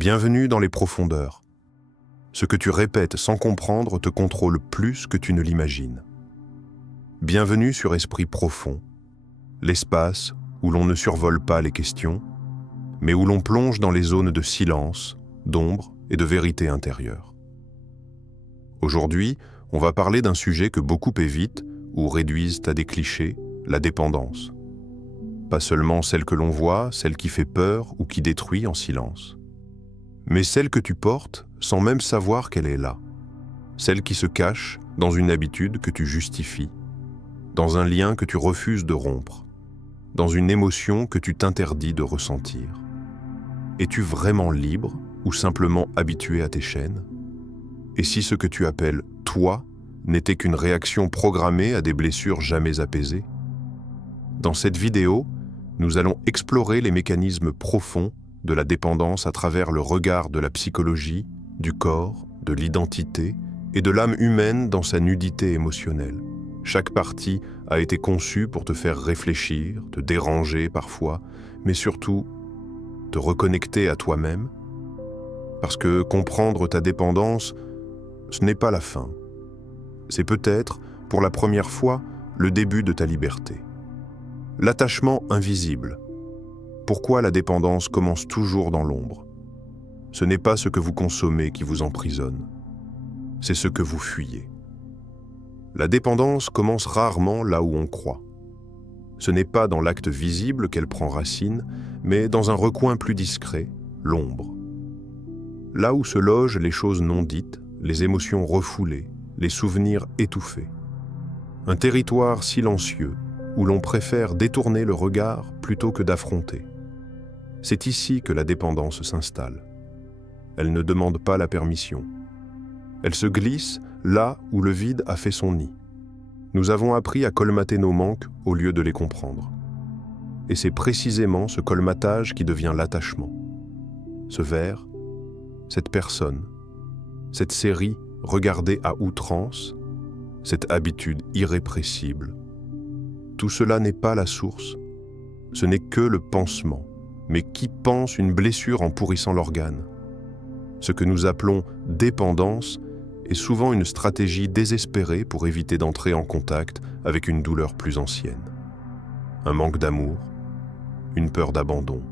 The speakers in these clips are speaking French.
Bienvenue dans les profondeurs. Ce que tu répètes sans comprendre te contrôle plus que tu ne l'imagines. Bienvenue sur Esprit Profond, l'espace où l'on ne survole pas les questions, mais où l'on plonge dans les zones de silence, d'ombre et de vérité intérieure. Aujourd'hui, on va parler d'un sujet que beaucoup évitent ou réduisent à des clichés, la dépendance. Pas seulement celle que l'on voit, celle qui fait peur ou qui détruit en silence, mais celle que tu portes sans même savoir qu'elle est là, celle qui se cache dans une habitude que tu justifies, dans un lien que tu refuses de rompre, dans une émotion que tu t'interdis de ressentir. Es-tu vraiment libre ou simplement habitué à tes chaînes? Et si ce que tu appelles « toi » n'était qu'une réaction programmée à des blessures jamais apaisées? Dans cette vidéo, nous allons explorer les mécanismes profonds de la dépendance à travers le regard de la psychologie, du corps, de l'identité et de l'âme humaine dans sa nudité émotionnelle. Chaque partie a été conçue pour te faire réfléchir, te déranger parfois, mais surtout te reconnecter à toi-même, parce que comprendre ta dépendance, ce n'est pas la fin. C'est peut-être, pour la première fois, le début de ta liberté. L'attachement invisible. Pourquoi la dépendance commence toujours dans l'ombre? Ce n'est pas ce que vous consommez qui vous emprisonne, c'est ce que vous fuyez. La dépendance commence rarement là où on croit. Ce n'est pas dans l'acte visible qu'elle prend racine, mais dans un recoin plus discret, l'ombre. Là où se logent les choses non dites, les émotions refoulées, les souvenirs étouffés. Un territoire silencieux où l'on préfère détourner le regard plutôt que d'affronter. C'est ici que la dépendance s'installe. Elle ne demande pas la permission. Elle se glisse là où le vide a fait son nid. Nous avons appris à colmater nos manques au lieu de les comprendre. Et c'est précisément ce colmatage qui devient l'attachement. Ce verre, cette personne, cette série regardée à outrance, cette habitude irrépressible. Tout cela n'est pas la source, ce n'est que le pansement. Mais qui pense une blessure en pourrissant l'organe? Ce que nous appelons dépendance est souvent une stratégie désespérée pour éviter d'entrer en contact avec une douleur plus ancienne. Un manque d'amour, une peur d'abandon,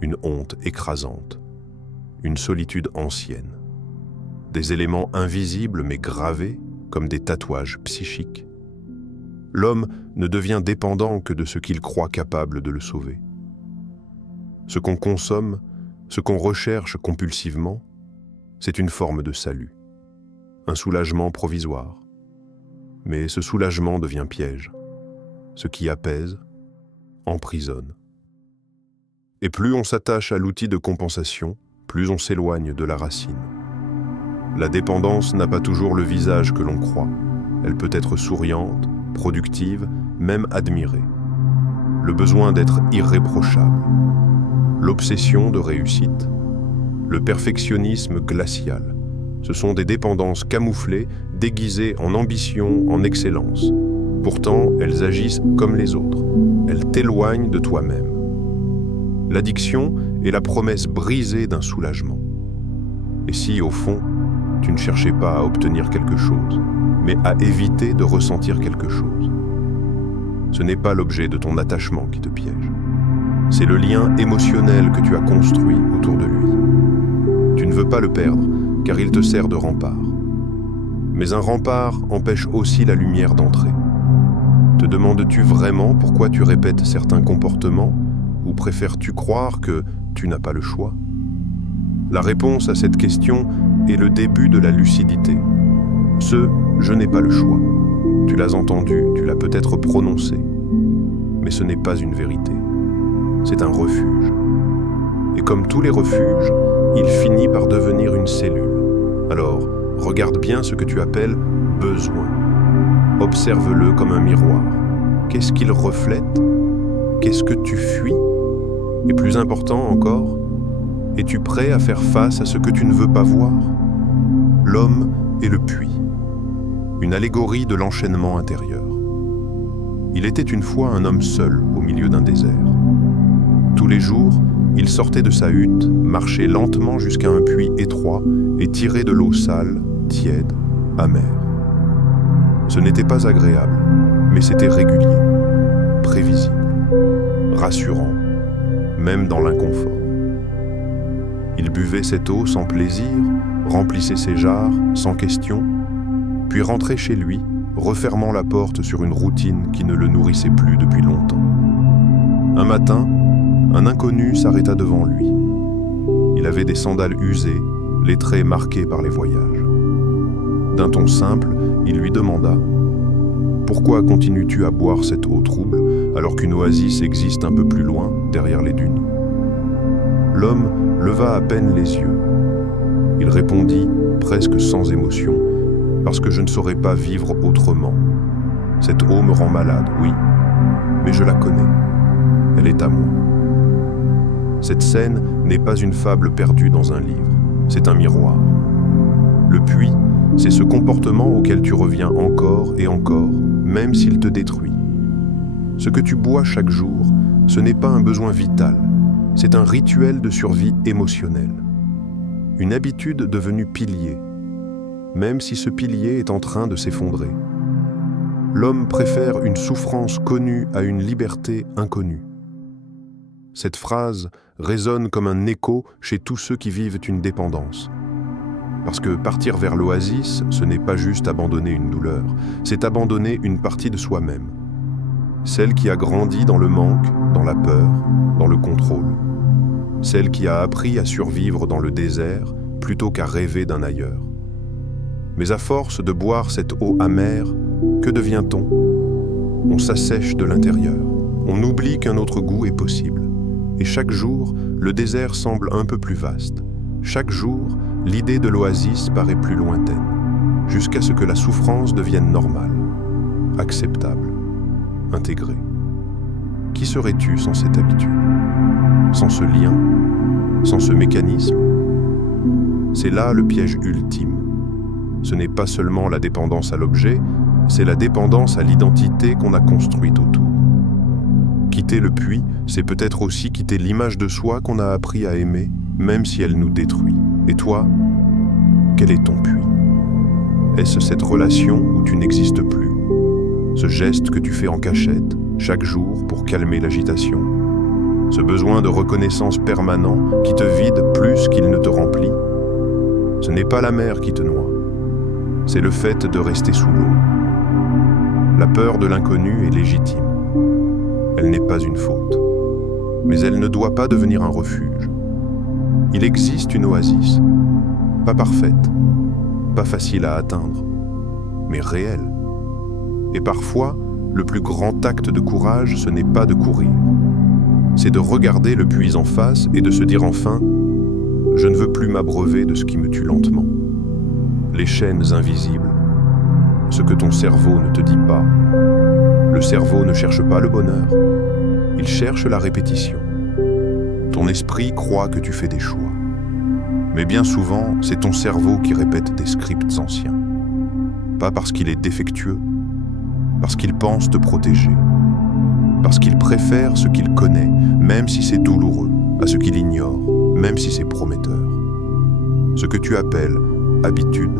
une honte écrasante, une solitude ancienne. Des éléments invisibles mais gravés comme des tatouages psychiques. L'homme ne devient dépendant que de ce qu'il croit capable de le sauver. Ce qu'on consomme, ce qu'on recherche compulsivement, c'est une forme de salut, un soulagement provisoire. Mais ce soulagement devient piège. Ce qui apaise, emprisonne. Et plus on s'attache à l'outil de compensation, plus on s'éloigne de la racine. La dépendance n'a pas toujours le visage que l'on croit. Elle peut être souriante, productive, même admirée. Le besoin d'être irréprochable. L'obsession de réussite, le perfectionnisme glacial. Ce sont des dépendances camouflées, déguisées en ambition, en excellence. Pourtant, elles agissent comme les autres. Elles t'éloignent de toi-même. L'addiction est la promesse brisée d'un soulagement. Et si, au fond, tu ne cherchais pas à obtenir quelque chose, mais à éviter de ressentir quelque chose? Ce n'est pas l'objet de ton attachement qui te piège. C'est le lien émotionnel que tu as construit autour de lui. Tu ne veux pas le perdre, car il te sert de rempart. Mais un rempart empêche aussi la lumière d'entrer. Te demandes-tu vraiment pourquoi tu répètes certains comportements, ou préfères-tu croire que tu n'as pas le choix? La réponse à cette question est le début de la lucidité. Ce « je n'ai pas le choix ». Tu l'as entendu, tu l'as peut-être prononcé, mais ce n'est pas une vérité. C'est un refuge. Et comme tous les refuges, il finit par devenir une cellule. Alors, regarde bien ce que tu appelles « besoin ». Observe-le comme un miroir. Qu'est-ce qu'il reflète? Qu'est-ce que tu fuis? Et plus important encore, es-tu prêt à faire face à ce que tu ne veux pas voir? L'homme est le puits, une allégorie de l'enchaînement intérieur. Il était une fois un homme seul au milieu d'un désert. Tous les jours, Il sortait de sa hutte, marchait lentement jusqu'à un puits étroit et tirait de l'eau sale, tiède, amère. Ce n'était pas agréable, mais c'était régulier, prévisible, rassurant, même dans l'inconfort. Il buvait cette eau sans plaisir, remplissait ses jarres sans question, puis rentrait chez lui, refermant la porte sur une routine qui ne le nourrissait plus depuis longtemps. Un matin, un inconnu s'arrêta devant lui. Il avait des sandales usées, les traits marqués par les voyages. D'un ton simple, il lui demanda « Pourquoi continues-tu à boire cette eau trouble alors qu'une oasis existe un peu plus loin, derrière les dunes ?» L'homme leva à peine les yeux. Il répondit, presque sans émotion, « Parce que je ne saurais pas vivre autrement. Cette eau me rend malade, oui, mais je la connais. Elle est à moi. » Cette scène n'est pas une fable perdue dans un livre, c'est un miroir. Le puits, c'est ce comportement auquel tu reviens encore et encore, même s'il te détruit. Ce que tu bois chaque jour, ce n'est pas un besoin vital, c'est un rituel de survie émotionnelle. Une habitude devenue pilier, même si ce pilier est en train de s'effondrer. L'homme préfère une souffrance connue à une liberté inconnue. Cette phrase résonne comme un écho chez tous ceux qui vivent une dépendance. Parce que partir vers l'oasis, ce n'est pas juste abandonner une douleur, c'est abandonner une partie de soi-même. Celle qui a grandi dans le manque, dans la peur, dans le contrôle. Celle qui a appris à survivre dans le désert plutôt qu'à rêver d'un ailleurs. Mais à force de boire cette eau amère, que devient-on ? On s'assèche de l'intérieur. On oublie qu'un autre goût est possible. Et chaque jour, le désert semble un peu plus vaste. Chaque jour, l'idée de l'oasis paraît plus lointaine, jusqu'à ce que la souffrance devienne normale, acceptable, intégrée. Qui serais-tu sans cette habitude ? Sans ce lien ? Sans ce mécanisme ? C'est là le piège ultime. Ce n'est pas seulement la dépendance à l'objet, c'est la dépendance à l'identité qu'on a construite autour. Quitter le puits, c'est peut-être aussi quitter l'image de soi qu'on a appris à aimer, même si elle nous détruit. Et toi, quel est ton puits ? Est-ce cette relation où tu n'existes plus ? Ce geste que tu fais en cachette, chaque jour pour calmer l'agitation ? Ce besoin de reconnaissance permanent qui te vide plus qu'il ne te remplit ? Ce n'est pas la mer qui te noie, c'est le fait de rester sous l'eau. La peur de l'inconnu est légitime. Elle n'est pas une faute, mais elle ne doit pas devenir un refuge. Il existe une oasis, pas parfaite, pas facile à atteindre, mais réelle. Et parfois, le plus grand acte de courage, ce n'est pas de courir. C'est de regarder le puits en face et de se dire enfin « Je ne veux plus m'abreuver de ce qui me tue lentement. » Les chaînes invisibles, ce que ton cerveau ne te dit pas. Le cerveau ne cherche pas le bonheur, il cherche la répétition. Ton esprit croit que tu fais des choix. Mais bien souvent, c'est ton cerveau qui répète des scripts anciens. Pas parce qu'il est défectueux, parce qu'il pense te protéger. Parce qu'il préfère ce qu'il connaît, même si c'est douloureux, à ce qu'il ignore, même si c'est prometteur. Ce que tu appelles habitude,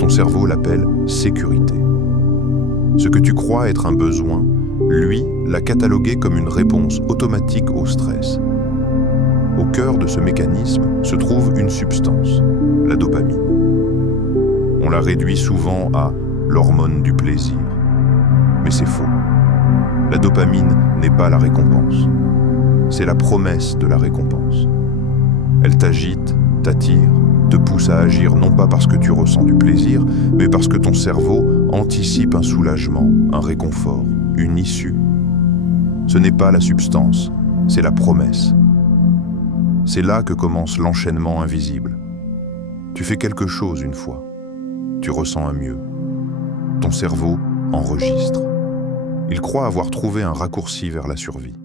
ton cerveau l'appelle sécurité. Ce que tu crois être un besoin, lui l'a catalogué comme une réponse automatique au stress. Au cœur de ce mécanisme se trouve une substance, la dopamine. On la réduit souvent à l'hormone du plaisir. Mais c'est faux. La dopamine n'est pas la récompense. C'est la promesse de la récompense. Elle t'agite, t'attire, te pousse à agir non pas parce que tu ressens du plaisir, mais parce que ton cerveau anticipe un soulagement, un réconfort, une issue. Ce n'est pas la substance, c'est la promesse. C'est là que commence l'enchaînement invisible. Tu fais quelque chose une fois, tu ressens un mieux. Ton cerveau enregistre. Il croit avoir trouvé un raccourci vers la survie.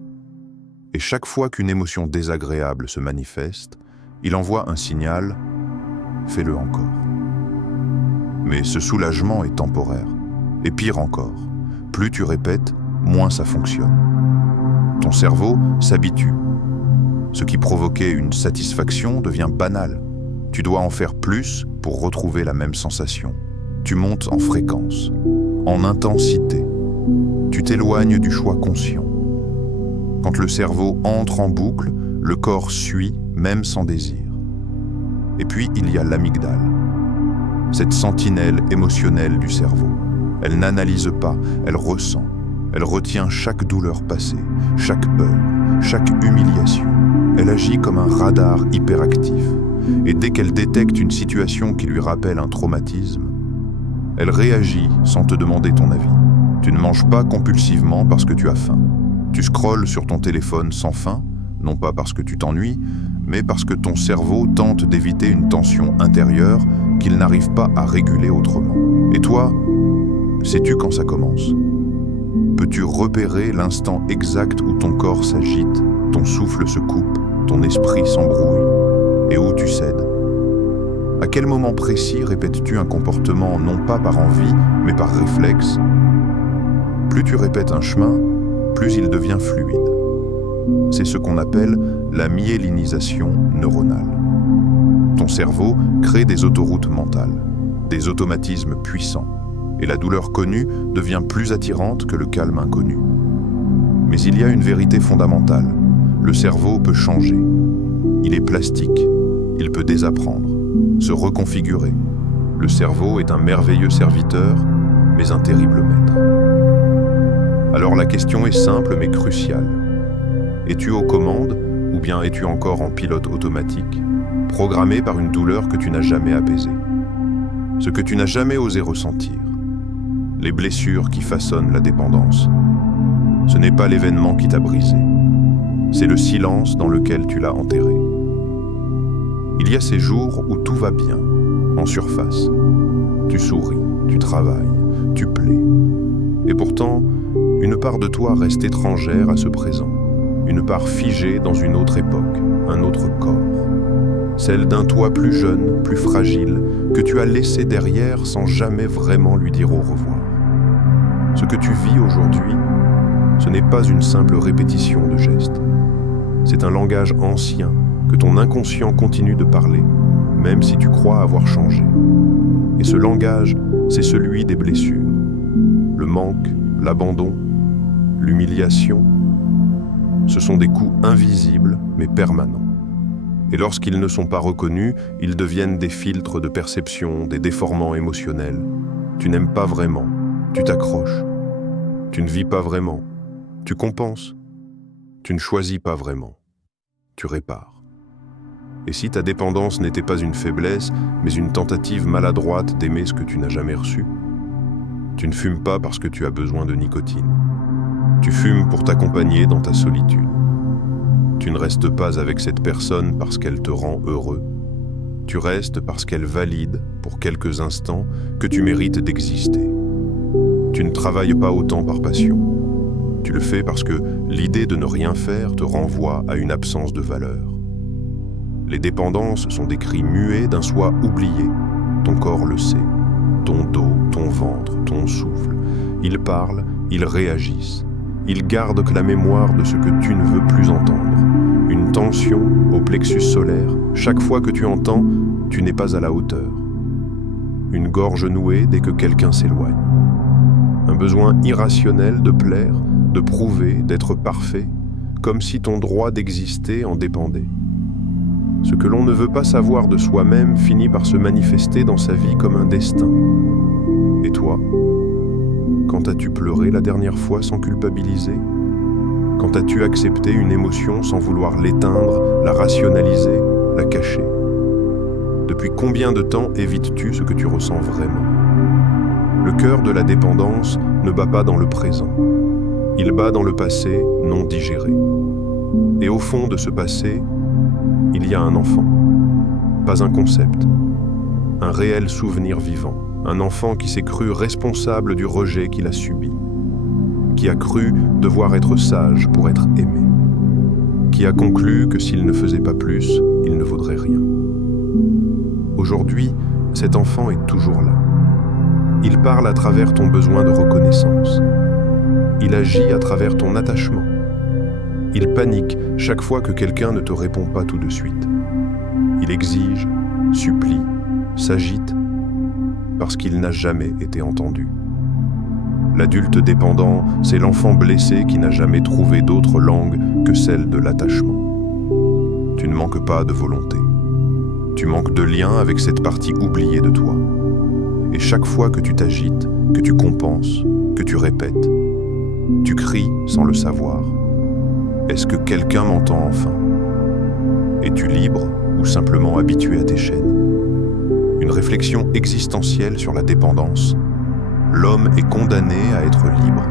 Et chaque fois qu'une émotion désagréable se manifeste, il envoie un signal « fais-le encore ». Mais ce soulagement est temporaire. Et pire encore, plus tu répètes, moins ça fonctionne. Ton cerveau s'habitue. Ce qui provoquait une satisfaction devient banal. Tu dois en faire plus pour retrouver la même sensation. Tu montes en fréquence, en intensité. Tu t'éloignes du choix conscient. Quand le cerveau entre en boucle, le corps suit, même sans désir. Et puis, il y a l'amygdale, cette sentinelle émotionnelle du cerveau. Elle n'analyse pas, elle ressent. Elle retient chaque douleur passée, chaque peur, chaque humiliation. Elle agit comme un radar hyperactif. Et dès qu'elle détecte une situation qui lui rappelle un traumatisme, elle réagit sans te demander ton avis. Tu ne manges pas compulsivement parce que tu as faim. Tu scrolles sur ton téléphone sans fin, non pas parce que tu t'ennuies, mais parce que ton cerveau tente d'éviter une tension intérieure qu'il n'arrive pas à réguler autrement. Et toi, sais-tu quand ça commence ? Peux-tu repérer l'instant exact où ton corps s'agite, ton souffle se coupe, ton esprit s'embrouille, et où tu cèdes ? À quel moment précis répètes-tu un comportement non pas par envie, mais par réflexe ? Plus tu répètes un chemin, plus il devient fluide. C'est ce qu'on appelle la myélinisation neuronale. Ton cerveau crée des autoroutes mentales, des automatismes puissants, et la douleur connue devient plus attirante que le calme inconnu. Mais il y a une vérité fondamentale. Le cerveau peut changer. Il est plastique. Il peut désapprendre, se reconfigurer. Le cerveau est un merveilleux serviteur, mais un terrible maître. Alors la question est simple mais cruciale. Es-tu aux commandes ou bien es-tu encore en pilote automatique, programmé par une douleur que tu n'as jamais apaisée? Ce que tu n'as jamais osé ressentir. Les blessures qui façonnent la dépendance. Ce n'est pas l'événement qui t'a brisé. C'est le silence dans lequel tu l'as enterré. Il y a ces jours où tout va bien, en surface. Tu souris, tu travailles, tu plais. Et pourtant, une part de toi reste étrangère à ce présent. Une part figée dans une autre époque, un autre corps. Celle d'un toi plus jeune, plus fragile, que tu as laissé derrière sans jamais vraiment lui dire au revoir. Ce que tu vis aujourd'hui, ce n'est pas une simple répétition de gestes. C'est un langage ancien que ton inconscient continue de parler, même si tu crois avoir changé. Et ce langage, c'est celui des blessures. Le manque, l'abandon, l'humiliation, ce sont des coups invisibles mais permanents. Et lorsqu'ils ne sont pas reconnus, ils deviennent des filtres de perception, des déformants émotionnels. Tu n'aimes pas vraiment, tu t'accroches. Tu ne vis pas vraiment, tu compenses. Tu ne choisis pas vraiment, tu répares. Et si ta dépendance n'était pas une faiblesse, mais une tentative maladroite d'aimer ce que tu n'as jamais reçu? Tu ne fumes pas parce que tu as besoin de nicotine. Tu fumes pour t'accompagner dans ta solitude. Tu ne restes pas avec cette personne parce qu'elle te rend heureux. Tu restes parce qu'elle valide, pour quelques instants, que tu mérites d'exister. Tu ne travailles pas autant par passion. Tu le fais parce que l'idée de ne rien faire te renvoie à une absence de valeur. Les dépendances sont des cris muets d'un soi oublié. Ton corps le sait. Ton dos, ton ventre, ton souffle. Ils parlent, ils réagissent. Ils gardent que la mémoire de ce que tu ne veux plus entendre. Une tension au plexus solaire. Chaque fois que tu entends, tu n'es pas à la hauteur. Une gorge nouée dès que quelqu'un s'éloigne. Un besoin irrationnel de plaire, de prouver, d'être parfait, comme si ton droit d'exister en dépendait. Ce que l'on ne veut pas savoir de soi-même finit par se manifester dans sa vie comme un destin. Et toi, quand as-tu pleuré la dernière fois sans culpabiliser? Quand as-tu accepté une émotion sans vouloir l'éteindre, la rationaliser, la cacher? Depuis combien de temps évites-tu ce que tu ressens vraiment? Le cœur de la dépendance ne bat pas dans le présent. Il bat dans le passé non digéré. Et au fond de ce passé, il y a un enfant. Pas un concept. Un réel souvenir vivant. Un enfant qui s'est cru responsable du rejet qu'il a subi. Qui a cru devoir être sage pour être aimé. Qui a conclu que s'il ne faisait pas plus, il ne vaudrait rien. Aujourd'hui, cet enfant est toujours là. Il parle à travers ton besoin de reconnaissance. Il agit à travers ton attachement. Il panique chaque fois que quelqu'un ne te répond pas tout de suite. Il exige, supplie, s'agite, parce qu'il n'a jamais été entendu. L'adulte dépendant, c'est l'enfant blessé qui n'a jamais trouvé d'autre langue que celle de l'attachement. Tu ne manques pas de volonté. Tu manques de lien avec cette partie oubliée de toi. Et chaque fois que tu t'agites, que tu compenses, que tu répètes, tu cries sans le savoir. Est-ce que quelqu'un m'entend enfin? Es-tu libre ou simplement habitué à tes chaînes? Une réflexion existentielle sur la dépendance. L'homme est condamné à être libre.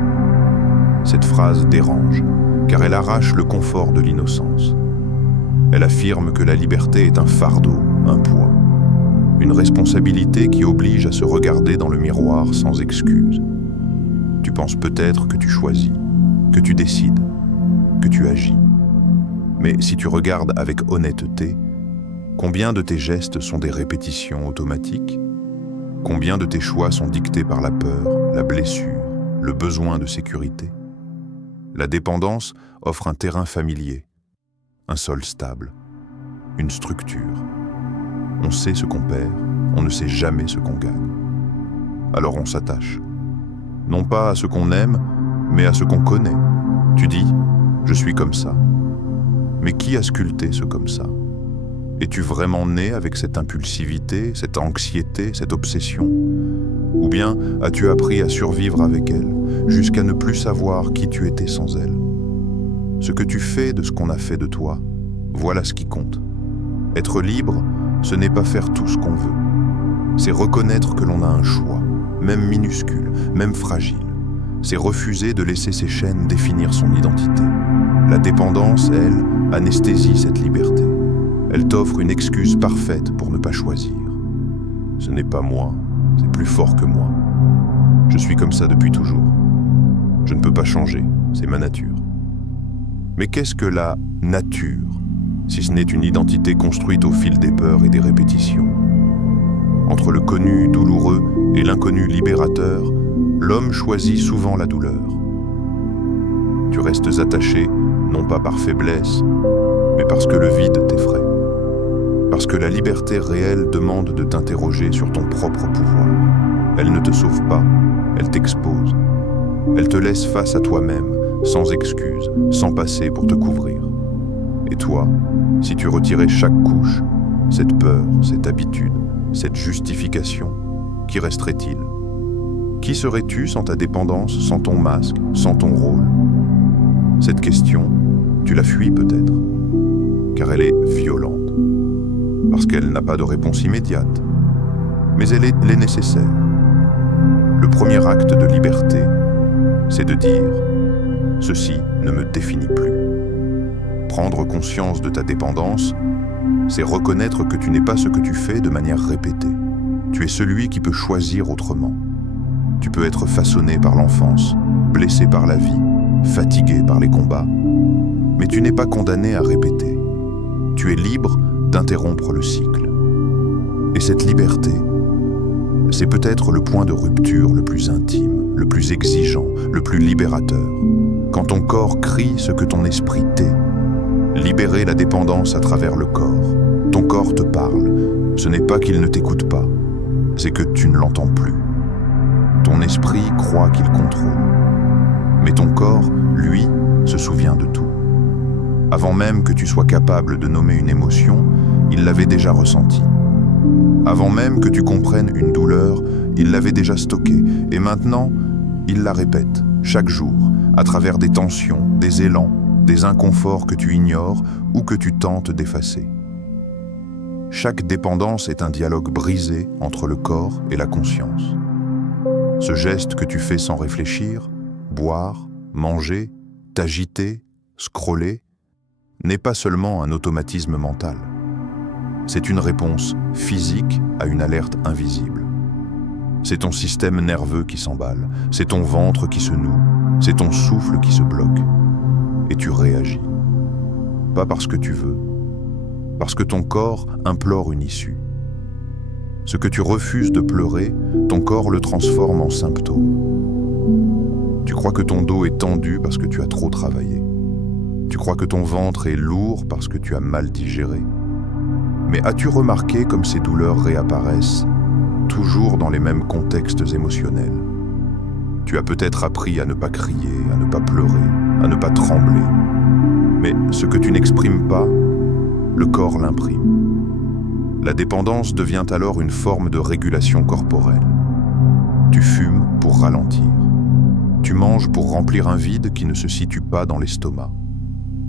Cette phrase dérange, car elle arrache le confort de l'innocence. Elle affirme que la liberté est un fardeau, un poids, une responsabilité qui oblige à se regarder dans le miroir sans excuse. Tu penses peut-être que tu choisis, que tu décides, que tu agis. Mais si tu regardes avec honnêteté, combien de tes gestes sont des répétitions automatiques? Combien de tes choix sont dictés par la peur, la blessure, le besoin de sécurité? La dépendance offre un terrain familier, un sol stable, une structure. On sait ce qu'on perd, on ne sait jamais ce qu'on gagne. Alors on s'attache, non pas à ce qu'on aime, mais à ce qu'on connaît. Tu dis, je suis comme ça. Mais qui a sculpté ce comme ça? Es-tu vraiment né avec cette impulsivité, cette anxiété, cette obsession? Ou bien as-tu appris à survivre avec elle, jusqu'à ne plus savoir qui tu étais sans elle? Ce que tu fais de ce qu'on a fait de toi, voilà ce qui compte. Être libre, ce n'est pas faire tout ce qu'on veut. C'est reconnaître que l'on a un choix, même minuscule, même fragile. C'est refuser de laisser ses chaînes définir son identité. La dépendance, elle, anesthésie cette liberté. Elle t'offre une excuse parfaite pour ne pas choisir. Ce n'est pas moi, c'est plus fort que moi. Je suis comme ça depuis toujours. Je ne peux pas changer, c'est ma nature. Mais qu'est-ce que la nature, si ce n'est une identité construite au fil des peurs et des répétitions? Entre le connu douloureux et l'inconnu libérateur, l'homme choisit souvent la douleur. Tu restes attaché, non pas par faiblesse, mais parce que le vide t'effraie. Parce que la liberté réelle demande de t'interroger sur ton propre pouvoir. Elle ne te sauve pas, elle t'expose. Elle te laisse face à toi-même, sans excuse, sans passé pour te couvrir. Et toi, si tu retirais chaque couche, cette peur, cette habitude, cette justification, qui resterait-il? Qui serais-tu sans ta dépendance, sans ton masque, sans ton rôle? Cette question, tu la fuis peut-être, car elle est violente. Parce qu'elle n'a pas de réponse immédiate, mais elle est nécessaire. Le premier acte de liberté, c'est de dire « Ceci ne me définit plus ». Prendre conscience de ta dépendance, c'est reconnaître que tu n'es pas ce que tu fais de manière répétée. Tu es celui qui peut choisir autrement. Tu peux être façonné par l'enfance, blessé par la vie, fatigué par les combats, mais tu n'es pas condamné à répéter. Tu es libre d'interrompre le cycle. Et cette liberté, c'est peut-être le point de rupture le plus intime, le plus exigeant, le plus libérateur. Quand ton corps crie ce que ton esprit tait, libérer la dépendance à travers le corps. Ton corps te parle. Ce n'est pas qu'il ne t'écoute pas, c'est que tu ne l'entends plus. Ton esprit croit qu'il contrôle. Mais ton corps, lui, se souvient de tout. Avant même que tu sois capable de nommer une émotion, il l'avait déjà ressentie. Avant même que tu comprennes une douleur, il l'avait déjà stockée. Et maintenant, il la répète, chaque jour, à travers des tensions, des élans, des inconforts que tu ignores ou que tu tentes d'effacer. Chaque dépendance est un dialogue brisé entre le corps et la conscience. Ce geste que tu fais sans réfléchir, boire, manger, t'agiter, scroller, n'est pas seulement un automatisme mental. C'est une réponse physique à une alerte invisible. C'est ton système nerveux qui s'emballe, c'est ton ventre qui se noue, c'est ton souffle qui se bloque. Et tu réagis. Pas parce que tu veux, parce que ton corps implore une issue. Ce que tu refuses de pleurer, ton corps le transforme en symptôme. Tu crois que ton dos est tendu parce que tu as trop travaillé. Tu crois que ton ventre est lourd parce que tu as mal digéré. Mais as-tu remarqué comme ces douleurs réapparaissent, toujours dans les mêmes contextes émotionnels? Tu as peut-être appris à ne pas crier, à ne pas pleurer, à ne pas trembler. Mais ce que tu n'exprimes pas, le corps l'imprime. La dépendance devient alors une forme de régulation corporelle. Tu fumes pour ralentir. Tu manges pour remplir un vide qui ne se situe pas dans l'estomac.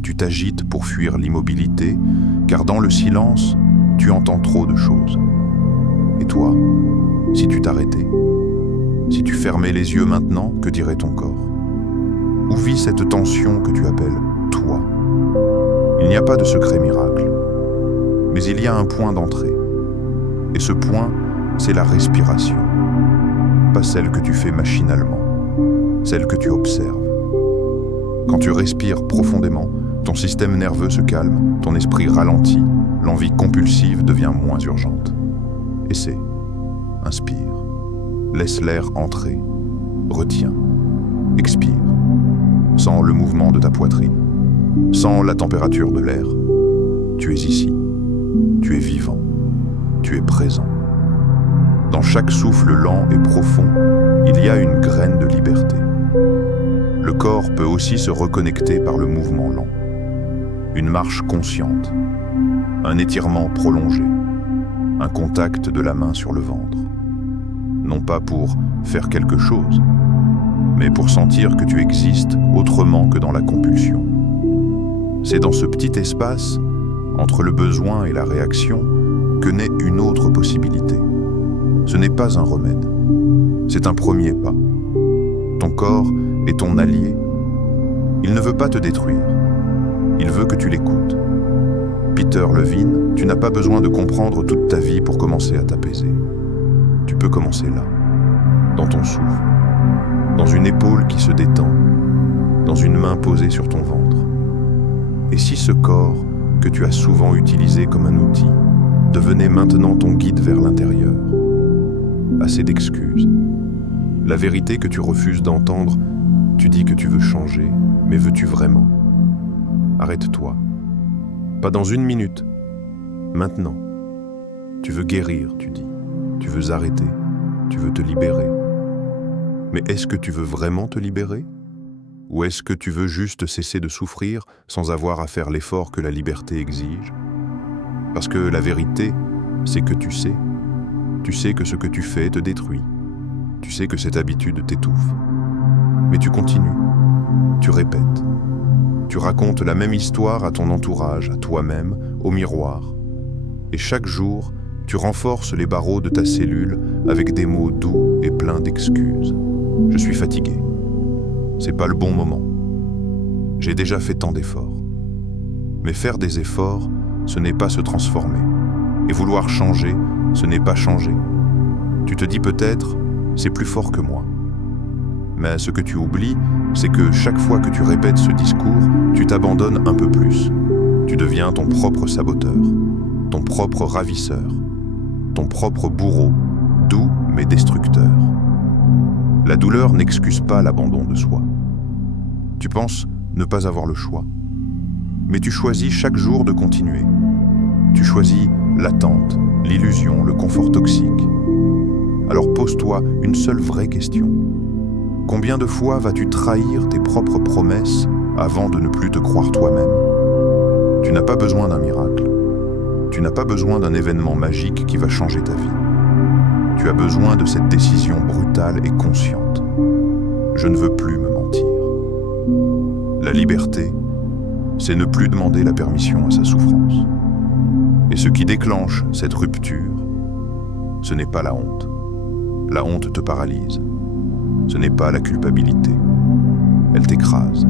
Tu t'agites pour fuir l'immobilité, car dans le silence, tu entends trop de choses. Et toi, si tu t'arrêtais? Si tu fermais les yeux maintenant, que dirait ton corps? Où vit cette tension que tu appelles toi? Il n'y a pas de secret miracle, mais il y a un point d'entrée. Et ce point, c'est la respiration. Pas celle que tu fais machinalement, celle que tu observes. Quand tu respires profondément, ton système nerveux se calme, ton esprit ralentit, l'envie compulsive devient moins urgente. Essaie, inspire, laisse l'air entrer, retiens, expire, sens le mouvement de ta poitrine, sens la température de l'air. Tu es ici, tu es vivant, tu es présent. Dans chaque souffle lent et profond, il y a une graine de liberté. Le corps peut aussi se reconnecter par le mouvement lent. Une marche consciente, un étirement prolongé, un contact de la main sur le ventre. Non pas pour faire quelque chose, mais pour sentir que tu existes autrement que dans la compulsion. C'est dans ce petit espace, entre le besoin et la réaction, que naît une autre possibilité. Ce n'est pas un remède, c'est un premier pas. Ton corps est ton allié. Il ne veut pas te détruire, il veut que tu l'écoutes. Peter Levine, tu n'as pas besoin de comprendre toute ta vie pour commencer à t'apaiser. Tu peux commencer là, dans ton souffle, dans une épaule qui se détend, dans une main posée sur ton ventre. Et si ce corps, que tu as souvent utilisé comme un outil, devenait maintenant ton guide vers l'intérieur? Assez d'excuses. La vérité que tu refuses d'entendre, tu dis que tu veux changer, mais veux-tu vraiment? Arrête-toi. Pas dans 1 minute. Maintenant. Tu veux guérir, tu dis. Tu veux arrêter. Tu veux te libérer. Mais est-ce que tu veux vraiment te libérer? Ou est-ce que tu veux juste cesser de souffrir sans avoir à faire l'effort que la liberté exige? Parce que la vérité, c'est que tu sais. Tu sais que ce que tu fais te détruit. Tu sais que cette habitude t'étouffe. Mais tu continues. Tu répètes. Tu racontes la même histoire à ton entourage, à toi-même, au miroir. Et chaque jour, tu renforces les barreaux de ta cellule avec des mots doux et pleins d'excuses. Je suis fatigué. C'est pas le bon moment. J'ai déjà fait tant d'efforts. Mais faire des efforts, ce n'est pas se transformer. Et vouloir changer, ce n'est pas changer. Tu te dis peut-être, c'est plus fort que moi. Mais ce que tu oublies, c'est que chaque fois que tu répètes ce discours, tu t'abandonnes un peu plus. Tu deviens ton propre saboteur, ton propre ravisseur, ton propre bourreau, doux mais destructeur. La douleur n'excuse pas l'abandon de soi. Tu penses ne pas avoir le choix. Mais tu choisis chaque jour de continuer. Tu choisis l'attente, l'illusion, le confort toxique. Alors pose-toi une seule vraie question. Combien de fois vas-tu trahir tes propres promesses avant de ne plus te croire toi-même? Tu n'as pas besoin d'un miracle. Tu n'as pas besoin d'un événement magique qui va changer ta vie. Tu as besoin de cette décision brutale et consciente. Je ne veux plus me mentir. La liberté, c'est ne plus demander la permission à sa souffrance. Et ce qui déclenche cette rupture, ce n'est pas la honte. La honte te paralyse. Ce n'est pas la culpabilité. Elle t'écrase.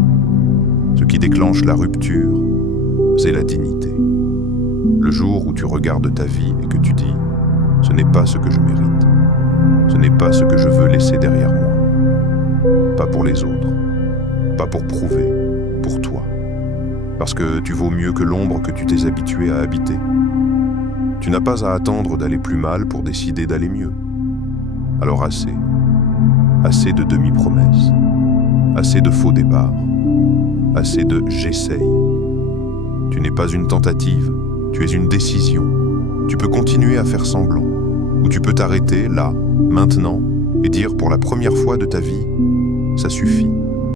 Ce qui déclenche la rupture, c'est la dignité. Le jour où tu regardes ta vie et que tu dis « Ce n'est pas ce que je mérite. Ce n'est pas ce que je veux laisser derrière moi. » Pas pour les autres. Pas pour prouver. Pour toi. Parce que tu vaux mieux que l'ombre que tu t'es habitué à habiter. Tu n'as pas à attendre d'aller plus mal pour décider d'aller mieux. Alors assez. Assez de demi-promesses. Assez de faux départs. Assez de « j'essaye ». Tu n'es pas une tentative, tu es une décision. Tu peux continuer à faire semblant, ou tu peux t'arrêter là, maintenant, et dire pour la première fois de ta vie, ça suffit.